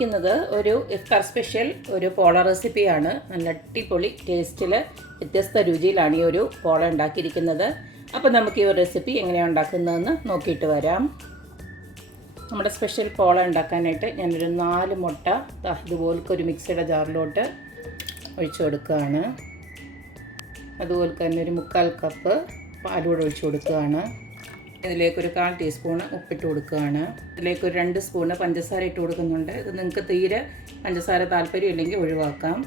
ഉണ്ടാക്കിയിരിക്കുന്നത് ഒരു ഇഫ്താർ സ്പെഷ്യൽ ഒരു പോള റെസിപ്പിയാണ്. നല്ല അടിപൊളി ടേസ്റ്റിൽ വ്യത്യസ്ത രുചിയിലാണ് ഈ ഒരു പോള ഉണ്ടാക്കിയിരിക്കുന്നത്. അപ്പോൾ നമുക്ക് ഈ ഒരു റെസിപ്പി എങ്ങനെയാണ് ഉണ്ടാക്കുന്നതെന്ന് നോക്കിയിട്ട് വരാം. നമ്മുടെ സ്പെഷ്യൽ പോള ഉണ്ടാക്കാനായിട്ട് ഞാനൊരു 4 മുട്ട ഇതുപോലത്തെ ഒരു മിക്സിയുടെ ജാറിലോട്ട് ഒഴിച്ചു കൊടുക്കുകയാണ്. അതുപോലെ തന്നെ ഒരു 3/4 കപ്പ് പാലൂടെ ഒഴിച്ചു കൊടുക്കുകയാണ്. ഇതിലേക്കൊരു 1/4 ടീസ്പൂണ് ഉപ്പിട്ട് കൊടുക്കുകയാണ്. ഇതിലേക്കൊരു 2 സ്പൂണ് പഞ്ചസാര ഇട്ട് കൊടുക്കുന്നുണ്ട്. ഇത് നിങ്ങൾക്ക് തീരെ പഞ്ചസാര താല്പര്യമില്ലെങ്കിൽ ഒഴിവാക്കാം.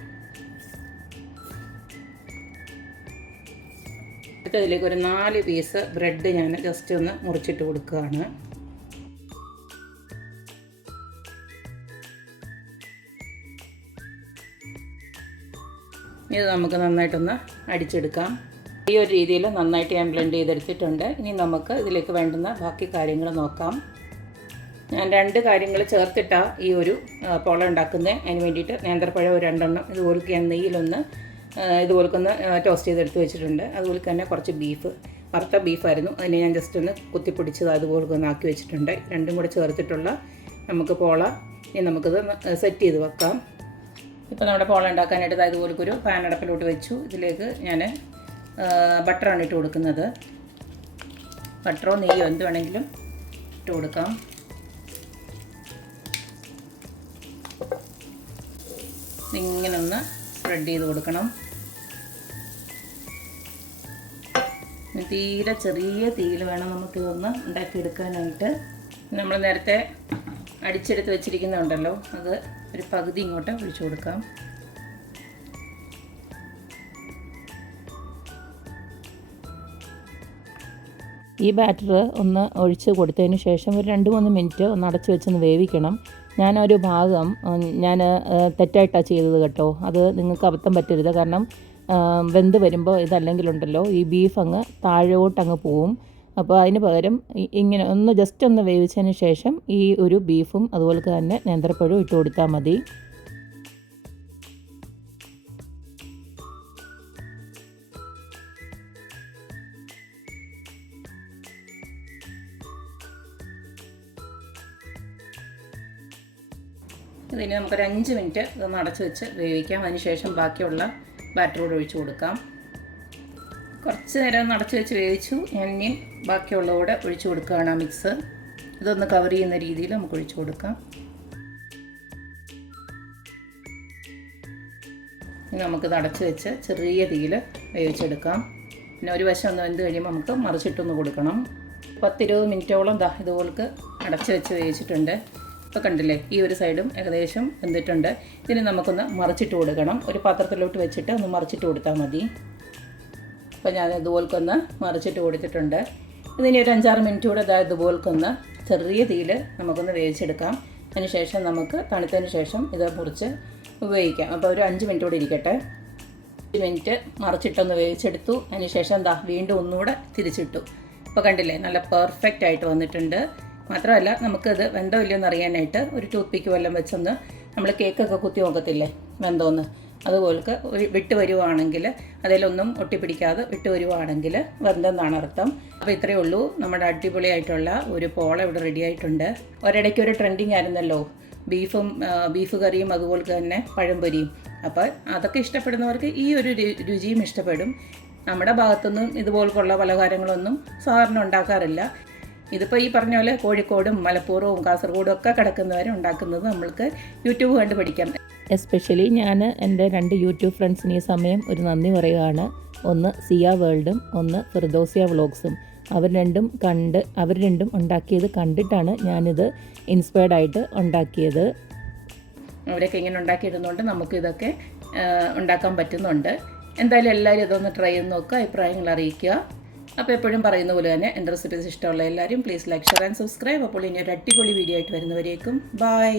ഇതിലേക്ക് ഒരു 4 പീസ് ബ്രെഡ് ഞാൻ ജസ്റ്റ് ഒന്ന് മുറിച്ചിട്ട് കൊടുക്കുകയാണ്. ഇത് നമുക്ക് നന്നായിട്ടൊന്ന് അടിച്ചെടുക്കാം. ഈ ഒരു രീതിയിൽ നന്നായിട്ട് ഞാൻ ബ്ലെൻഡ് ചെയ്തെടുത്തിട്ടുണ്ട്. ഇനി നമുക്ക് ഇതിലേക്ക് വേണ്ടുന്ന ബാക്കി കാര്യങ്ങൾ നോക്കാം. ഞാൻ 2 കാര്യങ്ങൾ ചേർത്തിട്ടാണ് ഈ ഒരു പോള ഉണ്ടാക്കുന്നത്. അതിന് വേണ്ടിയിട്ട് നേന്ത്രപ്പഴം ഒരു 2 എണ്ണം ഇതുപോലെ ഞാൻ നെയ്യിലൊന്ന് ഇതുപോലൊന്ന് ടോസ്റ്റ് ചെയ്തെടുത്ത് വെച്ചിട്ടുണ്ട്. അതുപോലെ തന്നെ കുറച്ച് വറുത്ത ബീഫായിരുന്നു. അതിനെ ഞാൻ ജസ്റ്റ് ഒന്ന് കുത്തിപ്പൊടിച്ചത് അതുപോലെ ഒന്ന് ആക്കി വെച്ചിട്ടുണ്ട്. രണ്ടും കൂടെ ചേർത്തിട്ടുള്ള നമുക്ക് പോള ഇനി നമുക്കിത് സെറ്റ് ചെയ്ത് വെക്കാം. ഇപ്പോൾ നമ്മുടെ പോള ഉണ്ടാക്കാനായിട്ട് ഇതുപോലെ ഒരു പാൻ അടപ്പിലോട്ട് വെച്ചു. ഇതിലേക്ക് ഞാൻ ബട്ടറാണ് ഇട്ട് കൊടുക്കുന്നത്. ബട്ടറോ നെയ്യോ എന്ത് വേണമെങ്കിലും ഇട്ട് കൊടുക്കാം. ഇങ്ങനെ ഒന്ന് സ്പ്രെഡ് ചെയ്ത് കൊടുക്കണം. തീരെ ചെറിയ തീയിൽ വേണം നമുക്കിതൊന്ന് ഉണ്ടാക്കിയെടുക്കാനായിട്ട്. നമ്മൾ നേരത്തെ അടിച്ചെടുത്ത് വെച്ചിരിക്കുന്നുണ്ടല്ലോ, അത് ഒരു പകുതി ഇങ്ങോട്ട് ഒഴിച്ചു കൊടുക്കാം. ഈ ബാറ്റർ ഒന്ന് ഒഴിച്ച് കൊടുത്തതിന് ശേഷം ഒരു 2-3 മിനിറ്റ് ഒന്ന് അടച്ച് വെച്ചൊന്ന് വേവിക്കണം. ഞാനൊരു ഭാഗം തെറ്റായിട്ടാണ് ചെയ്തത് കേട്ടോ. അത് നിങ്ങൾക്ക് അബദ്ധം പറ്റരുത്. കാരണം വെന്ത് വരുമ്പോൾ ഇതല്ലെങ്കിലുണ്ടല്ലോ ഈ ബീഫ് അങ്ങ് താഴോട്ടങ്ങ് പോവും. അപ്പോൾ അതിന് പകരം ഇങ്ങനെ ഒന്ന് ജസ്റ്റ് ഒന്ന് വേവിച്ചതിന് ശേഷം ഈ ഒരു ബീഫും അതുപോലെ തന്നെ നേന്ത്രപ്പഴവും ഇട്ട് കൊടുത്താൽ മതി. ഇതിന് നമുക്കൊരു 5 മിനിറ്റ് ഇതൊന്ന് അടച്ച് വെച്ച് വേവിക്കാം. അതിന് ശേഷം ബാക്കിയുള്ള ബാറ്ററോട് ഒഴിച്ച് കൊടുക്കാം. കുറച്ച് നേരം ഒന്ന് അടച്ച് വെച്ച് വേവിച്ചു. ഞാൻ ഇനി ബാക്കിയുള്ളതോടെ ഒഴിച്ച് കൊടുക്കുകയാണ് ആ മിക്സ്. ഇതൊന്ന് കവർ ചെയ്യുന്ന രീതിയിൽ നമുക്ക് ഒഴിച്ച് കൊടുക്കാം. ഇനി നമുക്കിത് അടച്ച് വെച്ച് ചെറിയ തീയിൽ വേവിച്ചെടുക്കാം. പിന്നെ ഒരു വശം ഒന്ന് വെന്ത് കഴിയുമ്പോൾ നമുക്ക് മറിച്ചിട്ടൊന്ന് കൊടുക്കണം. 10-20 മിനിറ്റോളം ഇതുപോൾക്ക് അടച്ച് വെച്ച് വേവിച്ചിട്ടുണ്ട്. ഇപ്പോൾ കണ്ടില്ലേ, ഈ ഒരു സൈഡും ഏകദേശം വെന്തിട്ടുണ്ട്. ഇതിന് നമുക്കൊന്ന് മറിച്ചിട്ട് കൊടുക്കണം. ഒരു പാത്രത്തിലോട്ട് വെച്ചിട്ട് ഒന്ന് മറിച്ചിട്ട് കൊടുത്താൽ മതി. അപ്പോൾ ഞാൻ ഇതുപോൽക്കൊന്ന് മറിച്ചിട്ട് കൊടുത്തിട്ടുണ്ട്. ഇതിന് ഒരു 5-6 മിനിറ്റ് കൂടെ ഇതുപോൽക്കൊന്ന് ചെറിയ തീയിൽ നമുക്കൊന്ന് വേവിച്ചെടുക്കാം. അതിന് ശേഷം നമുക്ക് തണുത്തതിന് ശേഷം ഇത് മുറിച്ച് ഉപയോഗിക്കാം. അപ്പോൾ ഒരു 5 മിനിറ്റ് കൂടെ ഇരിക്കട്ടെ. 5 മിനിറ്റ് മറിച്ചിട്ടൊന്ന് വേവിച്ചെടുത്തു. അതിന് ശേഷം വീണ്ടും ഒന്നുകൂടെ തിരിച്ചിട്ടു. ഇപ്പോൾ കണ്ടില്ലേ, നല്ല പെർഫെക്റ്റ് ആയിട്ട് വന്നിട്ടുണ്ട്. മാത്രമല്ല നമുക്കത് വെന്തോ ഇല്ലയെന്ന് അറിയാനായിട്ട് ഒരു ടൂത്ത് പിക്ക് വല്ലതും വെച്ചൊന്ന് നമ്മൾ കേക്കൊക്കെ കുത്തി നോക്കത്തില്ലേ വെന്തോന്ന്, അതുപോലൊക്കെ വിട്ട് വരുവാണെങ്കിൽ അതിലൊന്നും ഒട്ടിപ്പിടിക്കാതെ വിട്ട് വരുവാണെങ്കിൽ വെന്തെന്നാണ് അർത്ഥം. അപ്പോൾ ഇത്രയേ ഉള്ളൂ. നമ്മുടെ അടിപൊളിയായിട്ടുള്ള ഒരു പോള ഇവിടെ റെഡി ആയിട്ടുണ്ട്. ഒരിടയ്ക്ക് ഒരു ട്രെൻഡിങ് ആയിരുന്നല്ലോ ബീഫ് കറിയും അതുപോലെ തന്നെ പഴംപൊരിയും. അപ്പോൾ അതൊക്കെ ഇഷ്ടപ്പെടുന്നവർക്ക് ഈ ഒരു രുചിയും ഇഷ്ടപ്പെടും. നമ്മുടെ ഭാഗത്തുനിന്നും ഇതുപോലുള്ള പലഹാരങ്ങളൊന്നും സാധാരണ ഉണ്ടാക്കാറില്ല. ഇതിപ്പോൾ ഈ പറഞ്ഞ പോലെ കോഴിക്കോടും മലപ്പുറവും കാസർഗോഡും ഒക്കെ കിടക്കുന്നവരെ ഉണ്ടാക്കുന്നത് നമ്മൾക്ക് യൂട്യൂബ് കണ്ട് പഠിക്കാം. എസ്പെഷ്യലി ഞാൻ എൻ്റെ 2 യൂട്യൂബ് ഫ്രണ്ട്സിന് ഈ സമയം ഒരു നന്ദി പറയുകയാണ്. ഒന്ന് സിയ വേൾഡും ഒന്ന് ഫിർദൗസിയ വ്ളോഗ്സും. അവർ രണ്ടും ഉണ്ടാക്കിയത് കണ്ടിട്ടാണ് ഞാനിത് ഇൻസ്പയർഡ് ആയിട്ട് ഉണ്ടാക്കിയത്. അവരൊക്കെ ഇങ്ങനെ ഉണ്ടാക്കിയിരുന്നുകൊണ്ട് നമുക്കിതൊക്കെ ഉണ്ടാക്കാൻ പറ്റുന്നുണ്ട്. എന്തായാലും എല്ലാവരും ഇതൊന്ന് ട്രൈ ചെയ്ത് നോക്കുക, അഭിപ്രായങ്ങൾ അറിയിക്കുക. അപ്പോൾ എപ്പോഴും പറയുന്ന പോലെ തന്നെ എൻ്റെ റെസിപ്പീസ് ഇഷ്ടമുള്ള എല്ലാവരും please like, share and subscribe. അപ്പോൾ ഇനി ഒരു അടിപൊളി വീഡിയോ ആയിട്ട് വരുന്നവരേക്കും ബൈ.